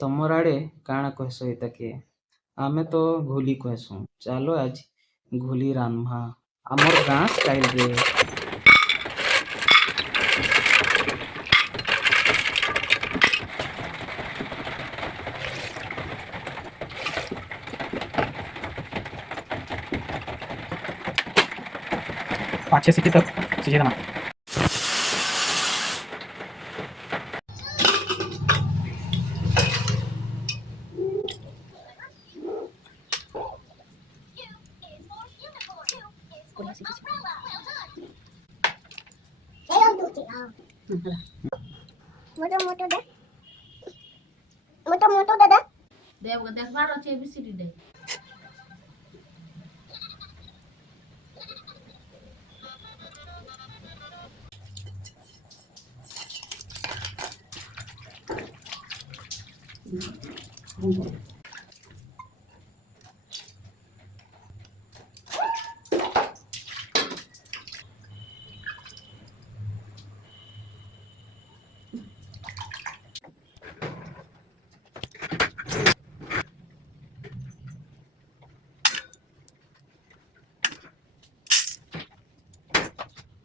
ତମର ଆଡ଼େ କାଣା କହେସ ଏଟାକେ? ଆମେ ତ ଘୋଲି କହେସୁଁ। ଚାଲ ଆଜି ଘୋଲି ରାନ୍ଧମା ଆମର୍ ଗାଁ ଷ୍ଟାଇଲରେ। पाँच छः सीटी तक सीझे देना। मोटो मोटो दे मोटो मोटो दादा देव देखबार अच्छे एबीसीडी दे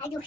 आजू